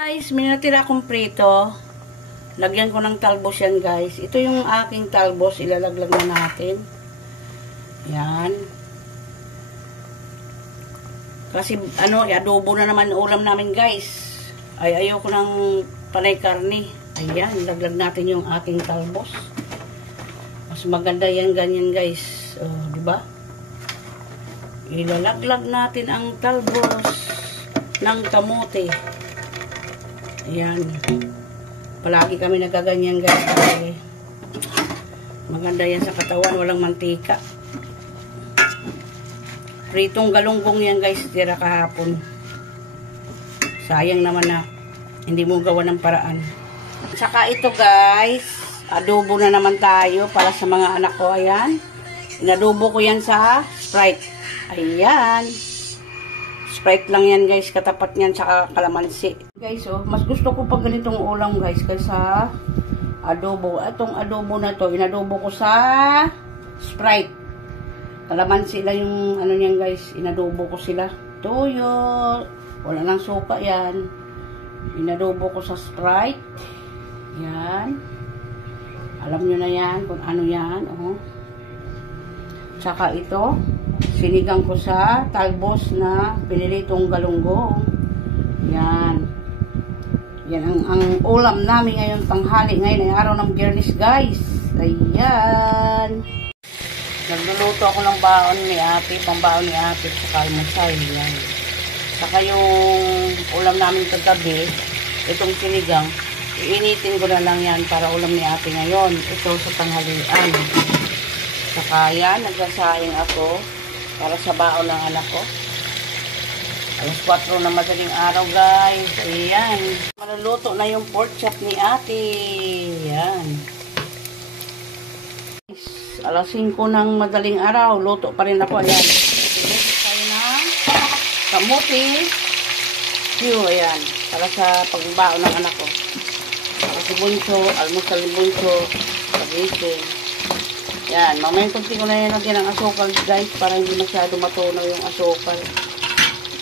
Guys, may natira akong prito. Lagyan ko ng talbos yan, guys. Ito yung aking talbos. Ilalaglag na natin. Yan. Kasi, adobo na naman ulam namin, guys. Ay, ayoko ng panay karne. Ayan, laglag natin yung aking talbos. Mas maganda yan, ganyan, guys. Diba? Ilalaglag natin ang talbos ng kamote. Ayan. Palagi kami nagaganyan, guys. Kasi maganda yan sa katawan. Walang mantika. Pritong galunggong yan, guys. Tira kahapon. Sayang naman na hindi mo gawa ng paraan. Saka ito, guys. Adobo na naman tayo para sa mga anak ko. Ayan. Inadobo ko yan sa Sprite. Ayan. Sprite lang yan, guys. Katapat niyan sa kalamansi. Guys, mas gusto ko pag ganitong ulam, guys, kaysa adobo. Itong adobo na to, inadobo ko sa Sprite. Kalamansi lang yung niyan, guys. Inadobo ko sila. Toyo. Wala nang suka yan. Inadobo ko sa Sprite. Yan. Alam nyo na yan kung ano yan. Tsaka ito. Sinigang ko sa talbos na pinilitong galunggong. Yan. Yan ang ulam namin ngayon tanghali. Ngayon ay araw ng Biyernes, guys. Ayan. Nagluluto ako ng baon ni ate. Pambaon ni ate sa almusal. Yan. Saka yung ulam namin kagabi, itong sinigang, iinitin ko na lang yan para ulam ni ate ngayon. Ito sa tanghalian. Saka yan, nagsasaing ako para sa baon ng anak ko. Alas 4 na madaling araw, guys. Ayan. Maluluto na yung pork chop ni ate. Ayan. Alas 5 ng madaling araw. Luto pa rin ako. Ayan. Luto tayo ng kamote. Ayan. Para sa pagbaon ng anak ko. Para si Bunso. Almusal ni Bunso. Pagising. Yan, mamaya kunti ko na yan lagyan ng asukal, guys, para hindi masyado matunaw yung asukal.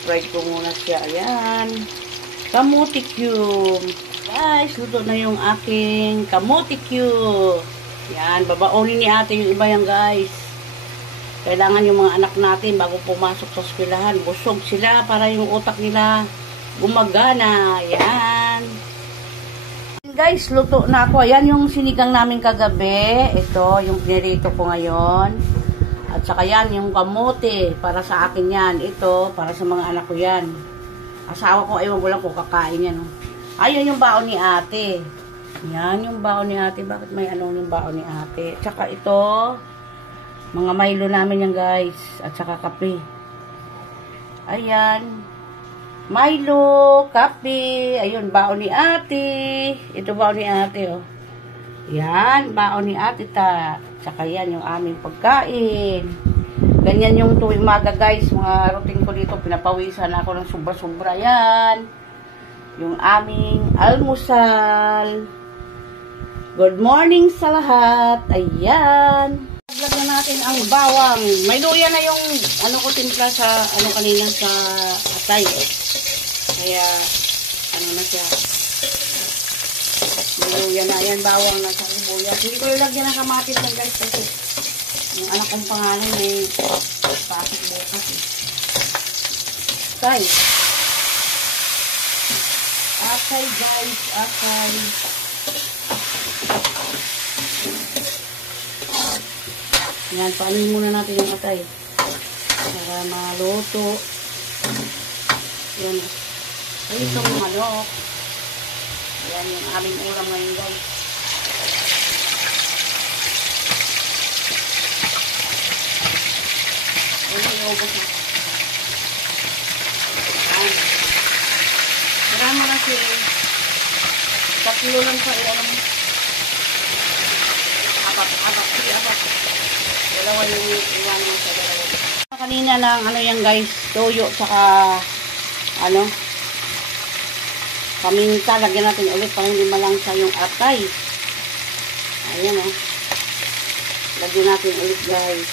Fry ko muna siya. Ayan. Kamote cube. Guys, luto na yung aking kamote cube. Yan, babaonin ni ate yung iba yan, guys. Kailangan yung mga anak natin bago pumasok sa eskwelahan, busog sila para yung utak nila gumagana. Yan. Guys, luto na ako. Ayan yung sinigang namin kagabi. Ito, yung pinirito ko ngayon. At saka yan, yung kamote. Para sa akin yan. Ito, para sa mga anak ko yan. Asawa ko, ewan ko lang kung kakain yan. Ayun yung baon ni ate. Yan yung baon ni ate. Bakit may yung baon ni ate? At saka ito, mga Milo namin yan, guys. At saka kape. Ayan. Milo, kape, ayun, baon ni ate. Ito baon ni ate, Yan, baon ni ate ta. Tsaka yan yung aming pagkain. Ganyan yung tuwing umaga, guys. Mga routine ko dito, pinapawisan ako ng sobra-sobra. Yan. Yung aming almusal. Good morning sa lahat. Ayan. Lagyan natin ang bawang. May luya na yung ko timpla sa kanina sa atay. Kaya na siya. May luya na yan, bawang na sa sibuyas. Hindi ko lagyan ng kamatis lang, guys, kasi yung anak kong pangalan ay pasok bukas. Atay. Atay, guys, atay. Yan, paanin muna natin yung atay. Para maluto. Yan. Ay, itong manok. Yan yung aming ulam ngayon, guys. Yan yung ubos na. Yan. Marama kasi. Tatlo lang sa ilan. Apat. Dalawa yung iwan mo sa dalawa. Kanina lang, yan, guys, toyo, saka, paminta. Lagyan natin ulit para hindi malangsa yung atay. Ayan, lagyan natin ulit, guys.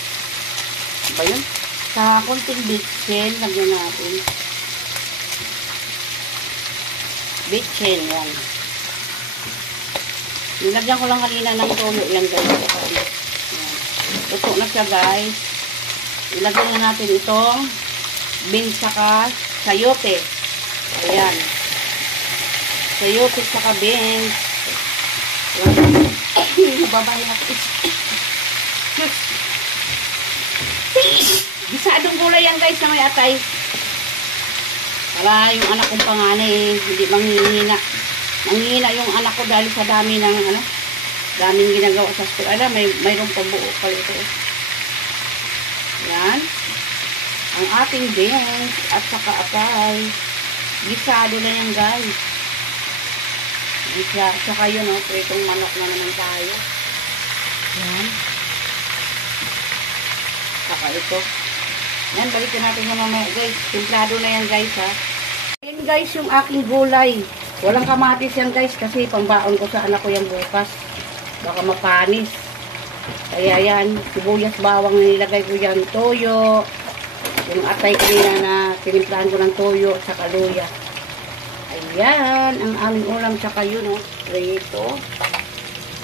Ba yun? Sa konting bitsin, lagyan natin. Bitchin, yan. Nilagyan ko lang kanina ng toyo yan guys. Yan. Luto na siya guys. Ilagyan na natin itong beans saka sayote. Ayan. Sayote saka beans. Babay natin. Gisadong gulay yan guys na may atay. Para yung anak kong panganay hindi manghihina. Manghihina yung anak ko dahil sa dami ng daming ginagawa sa school. Alam, mayroong pambuo pala ito. Yan. Ang ating beans at saka atay. Gisado na yan guys. Gisa. Saka yun pritong manok na naman tayo. Yan. Saka ito. Yan, balikan natin yung mamaya guys. Timplado na yan guys ha. Yan guys yung aking gulay. Walang kamatis yan guys kasi pangbaon ko sa anak ko yan bukas. Baka mapanis. Kaya yan, sibuyas bawang na nilagay ko yan. Toyo. Yung atay kanina na tinimplahan ko ng toyo sa kaluya. Ayan, ang aming ulam saka yun Prito.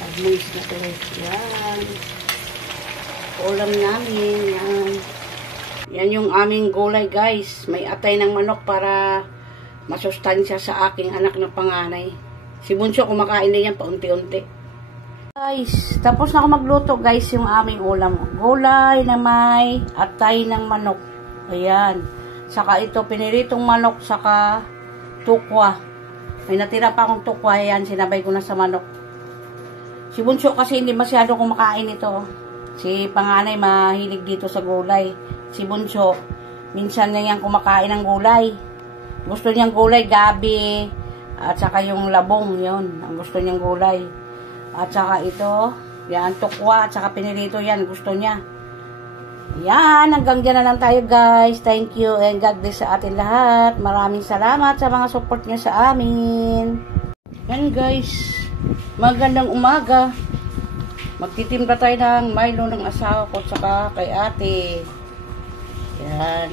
Pag-moist na ito. Yan. Ulam namin. Yan. Yan yung aming gulay guys. May atay ng manok para masustansya sa aking anak na panganay. Si Bunso kumakain din yan paunti-unti. Guys, tapos na ako magluto guys yung aming ulam. Gulay na may atay ng manok. Ayan. Saka ito piniritong manok saka tukwa. May natira pa akong tukwa. Ayan, sinabay ko na sa manok. Si Bunso kasi hindi masyado kumakain ito. Si panganay mahilig dito sa gulay. Si Bunso, minsan na yan kumakain ng gulay. Gusto niyang gulay, gabi, at saka yung labong, yun. Ang gusto niyang gulay. At saka ito, yan, tukwa, at saka pinirito yan, gusto niya. Yan, hanggang dyan na lang tayo guys. Thank you and God bless sa atin lahat. Maraming salamat sa mga support niyo sa amin. Yan guys, magandang umaga. Magtitimpla tayo ng Milo ng asawa ko, at saka kay ate. Yan.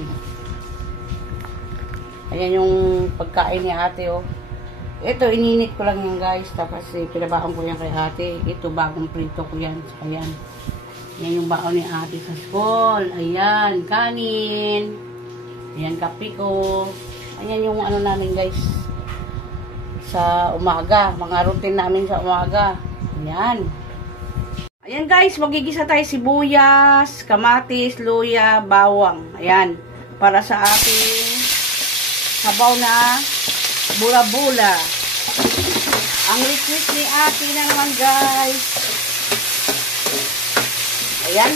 Ayan yung pagkain ni ate Ito, ininit ko lang yan guys. Tapos pinabaon ko yan kay ate. Ito, bagong prito ko yan. Ayan. Yan yung baon ni ate sa school. Ayan, kanin. Ayan, kape ko. Ayan yung namin guys. Sa umaga. Mga routine namin sa umaga. Ayan. Ayan guys, magigisa tayo sibuyas, kamatis, luya, bawang. Ayan, para sa ating sabaw na bula-bula. Ang request ni ate na naman guys. Ayan.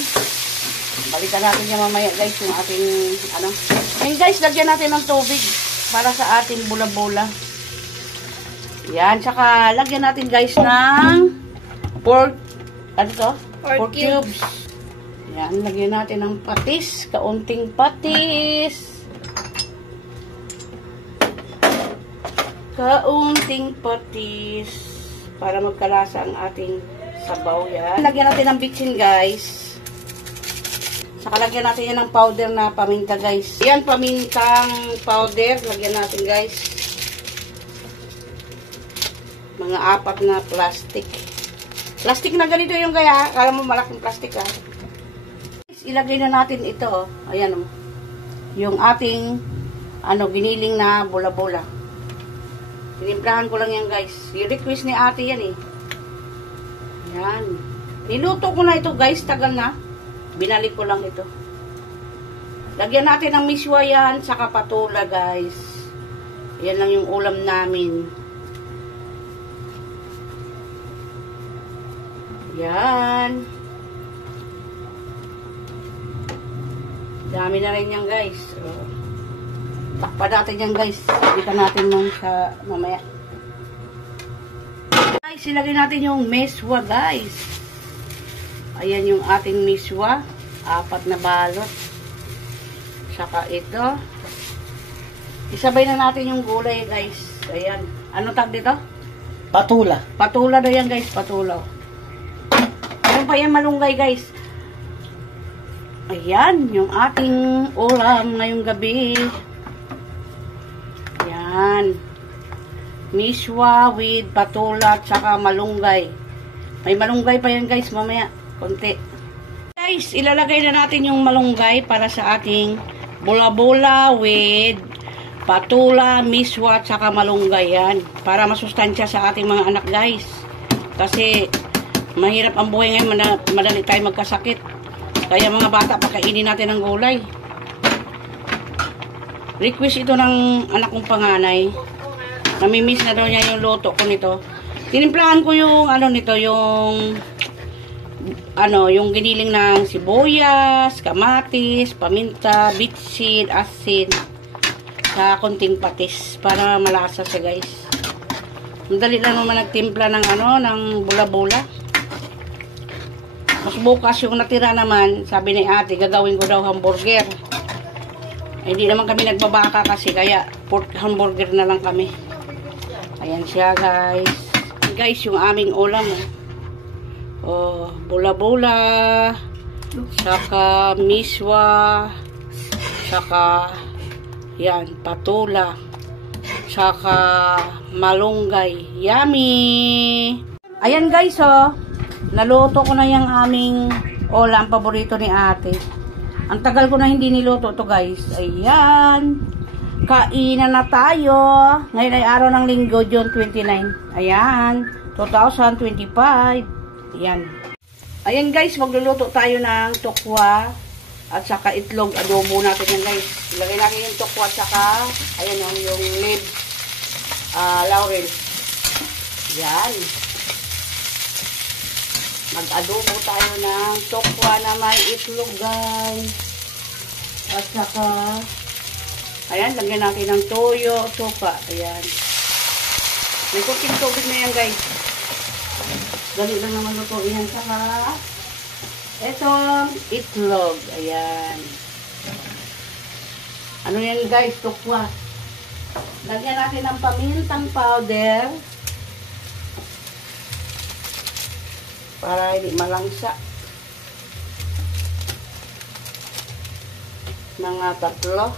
Balikan natin yan mamaya guys yung ating Ayan guys, lagyan natin ng tubig para sa ating bula-bula. Ayan, tsaka lagyan natin guys ng pork. Ano to? Pork cubes. Yan, lagyan natin ng patis. Kaunting patis. Kaunting patis. Para magkalasa ang ating sabaw yan. Lagyan natin ng bitchin guys. Saka lagyan natin yan ng powder na paminta guys. Yan, pamintang powder. Lagyan natin guys. Mga 4 na plastic. Plastic na ganito yung kaya. Kala mo malaking plastic ha. Ilagay na natin ito. Ayan yung ating giniling na bola-bola. Tinimplahan ko lang yan guys. Yung request ni ate yan Ayan. Niluto ko na ito guys. Tagal na. Binalik ko lang ito. Lagyan natin ng miswa yan. Saka patula guys. Yan lang yung ulam namin. Yan. Dami na rin yan guys. Takpa natin yan guys. Sabitan natin nung sa mamaya. Guys, ilagay natin yung meswa guys. Ayan yung ating meswa. 4 na balot. Saka ito. Isabay na natin yung gulay guys. Ayan. Ano tag dito? Patula. Patula na yan guys. Patula. Meron pa yan malunggay guys. Ayan, yung ating ulam ngayong gabi. Ayan. miswa with patula at saka malunggay. May malunggay pa yan guys, mamaya. Konti. Guys, ilalagay na natin yung malunggay para sa ating bola-bola with patula, miswa at saka malunggay yan. Para masustansya sa ating mga anak guys. Kasi mahirap ang buhay ngayon, madali tayo magkasakit. Kaya mga bata, pakainin natin ng gulay. Request ito ng anak kong panganay. Namimiss na daw niya yung luto ko nito. Tinimplahan ko yung nito, yung giniling ng sibuyas, kamatis, paminta, bitsin, asin, sa konting patis para malasa siya guys. Madali lang naman nagtimpla ng ng bula-bula. Mas bukas yung natira naman, sabi ni ate, gagawin ko daw hamburger. Hindi naman kami nagbabaka kasi, kaya pork hamburger na lang kami. Ayan siya guys. Guys, yung aming ulam. Bula-bula, saka miswa, saka yan, patula, saka malunggay. Yummy! Ayan guys, naluto ko na yung aming ulam, paborito ni ate. Ang tagal ko na hindi niluto to guys. Ayan. Kainan na tayo. Ngayon ay araw ng linggo, June 29. Ayan. 2025. Ayan. Ayan guys, magluluto tayo ng tokwa at saka itlog. Adobo natin yan guys. Ilagay natin yung tokwa at saka, ayan yung leaf laurel. Ayan. Mag-adobo tayo ng tokwa na may itlog guys. At saka, ayan, lagyan natin ng toyo, suka. Ayan. May kunting tubig na yan guys. Dali lang naman lutuin yan. Saka, etong itlog. Ayan. Ano yan guys, tokwa. Lagyan natin ng pamintang powder. Para hindi malangsa. Mga 3.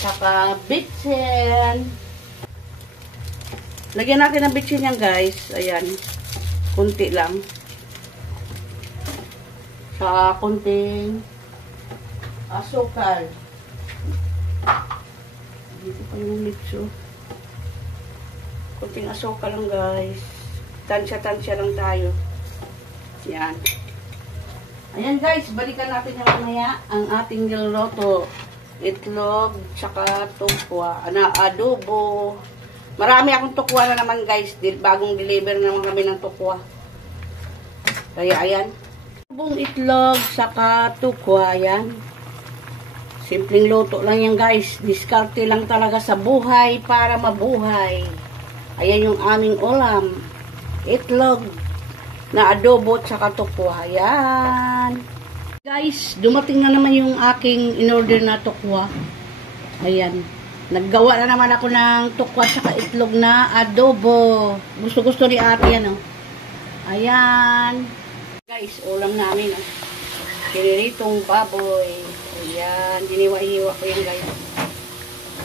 Saka bitsin. Lagyan natin ng bitsin yan guys. Ayan. Kunti lang. Saka kunting asukal. Dito pa yung litso. Kunting asukal lang guys. Tansya-tansya lang tayo. Yan. Ayan guys, balikan natin yung mamaya ang ating niluluto. Itlog, tsaka tokwa, adobo. Marami akong tokwa na naman guys. Bagong deliver naman kami ng tokwa. Kaya ayan. Adobong itlog, tsaka tokwa, ayan. Simpleng luto lang yan guys. Diskarte lang talaga sa buhay para mabuhay. Ayan yung aming ulam. Itlog na adobo tsaka tokwa. Ayan. Guys, dumating na naman yung aking in-order na tokwa. Ayan. Naggawa na naman ako ng tokwa tsaka itlog na adobo. Gusto-gusto ni ate yan, Ayan. Guys, ulam namin, Kiniritong baboy. Ayan. Diniwa-hiwa ko yan, guys.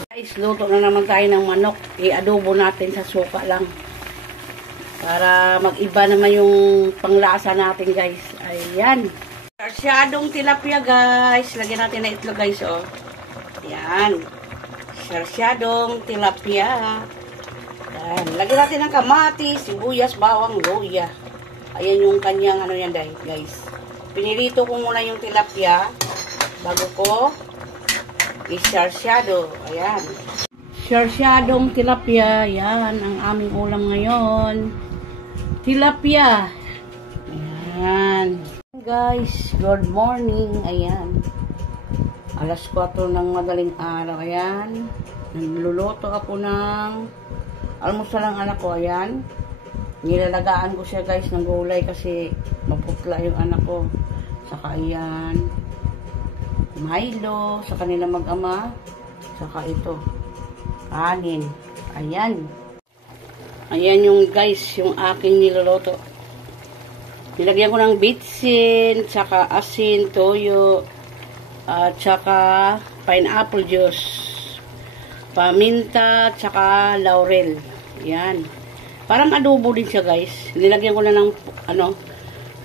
Guys, luto na naman tayo ng manok. I-adobo natin sa suka lang. Para mag-iba naman yung panglasa natin, guys. Ayan. Sarsyadong tilapia, guys. Lagyan natin na itlog, guys, Ayan. Sarsyadong tilapia. Ayan. Lagyan natin ng kamatis, sibuyas, bawang, luya. Ayan yung kanyang, yan, guys. Pinirito ko muna yung tilapia bago ko i-sarsyado. Ayan. Sarsyadong tilapia. Ayan, ang aming ulam ngayon. Tilapia. Ayan. Guys, good morning. Ayan. Alas 4 ng madaling araw. Ayan. Nagluluto ako ng almusal ng anak ko. Ayan. Nilalagaan ko siya guys ng gulay kasi maputla yung anak ko. Saka ayan. Milo sa kanila mag-ama. Saka ito. Kanin. Ayan. Ayan yung guys, yung aking niluluto. Nilagyan ko ng bitsin, saka asin, toyo, at saka pineapple juice. paminta, tsaka laurel. Yan. Parang adobo din siya, guys. Nilagyan ko na ng,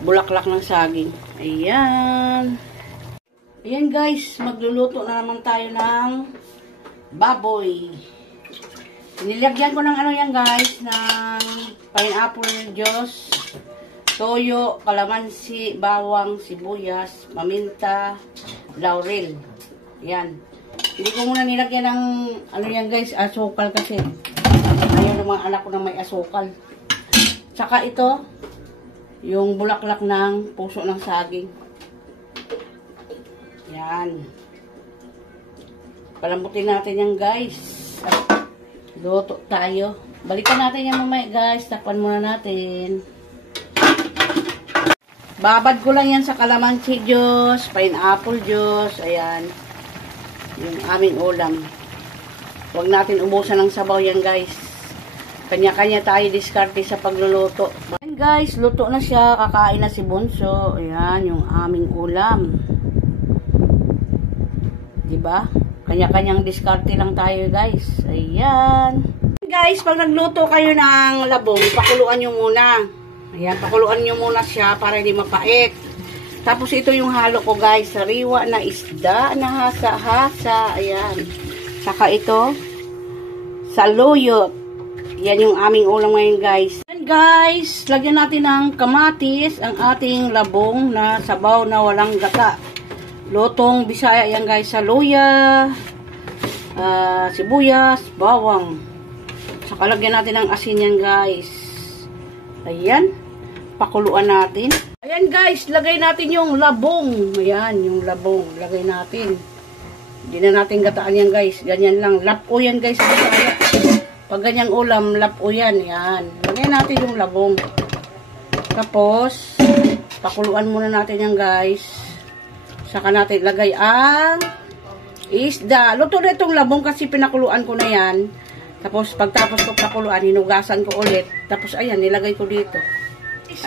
bulaklak ng saging. Ayan. Ayan, guys. Magluluto na naman tayo ng baboy. Nilagyan ko ng yan, guys, ng pineapple juice, toyo, kalamansi, bawang, sibuyas, paminta, laurel. Yan. Hindi ko muna nilagyan ng, yan, guys, asukal kasi. Ayaw ng mga anak ko na may asukal. Tsaka ito, yung bulaklak ng puso ng saging. Yan. Palambutin natin yan, guys. Luto tayo. Balikan natin yan mamaya, guys. Takpan muna natin. Babad ko lang yan sa calamansi juice, pineapple juice. Ayan. Yung aming ulam. Huwag natin ubusan ng sabaw yan, guys. Kanya-kanya tayo diskarte sa pagluluto. Ayan, guys. Luto na siya. Kakain na si Bunso. Ayan, yung aming ulam. Diba? Kanya-kanyang diskarte lang tayo, guys. Ayan. Guys, pag nagluto kayo ng labong, pakuluan nyo muna. Ayan, pakuluan nyo muna siya para hindi mapait. Tapos ito yung halo ko, guys. Sariwa na isda na hasa-hasa. Ayan. Saka ito, saluyot. Yan yung aming ulam ngayon, guys. Ayan, guys. Lagyan natin ng kamatis ang ating labong na sabaw na walang gata. Lotong Bisaya. Ayan, guys. Saluya, sibuyas, bawang. Saka lagyan natin ng asin yan, guys. Ayan. Pakuluan natin. Ayan, guys, lagay natin yung labong. Ayan, yung labong. Lagay natin. Hindi na natin gataan yan, guys. Ganyan lang. Lapo yan, guys. Pag ganyang ulam, lapo yan. Ayan. Lagay natin yung labong. Tapos, pakuluan muna natin yan, guys. Saka natin lagay ang isda. Luto na itong labong kasi pinakuluan ko na yan. Tapos, pagtapos ko pakuluan, hinugasan ko ulit. Tapos, ayan, nilagay ko dito.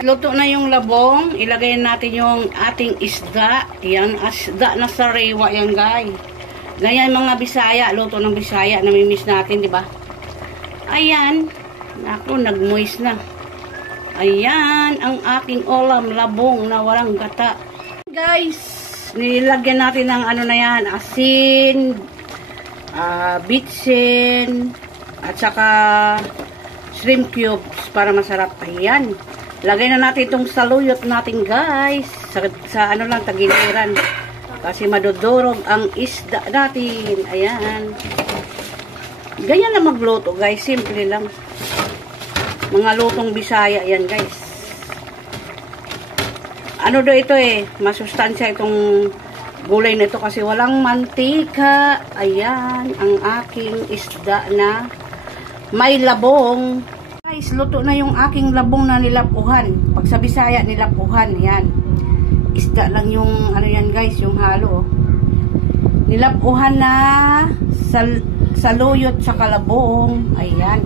Luto na yung labong. Ilagay natin yung ating isda. Yan, isda na sariwa yan, guys. Ganyan mga Bisaya. Luto ng Bisaya. Namimiss natin, di ba? Ayan. Ako, nagmoist na. Ayan, ang aking ulam. Labong na walang gata. Guys, nilagyan natin ng na yan. Asin, bitsin, at saka shrimp cubes para masarap. Ayan. Lagay na natin itong saluyot natin, guys. Sa lang, tagiliran. Kasi madudurog ang isda natin. Ayan. Ganyan na magluto, guys. Simple lang. Mga lutong Bisaya, yan, guys. Ano do ito masustansya itong gulay na ito kasi walang mantika. Ayan, ang aking isda na may labong. Guys, luto na yung aking labong na nilapuhan. Pag sa Bisaya, nilapuhan. Yan. Isda lang yung, yan, guys, yung halo. Nilapuhan na saluyot sa kalabong. Ayan.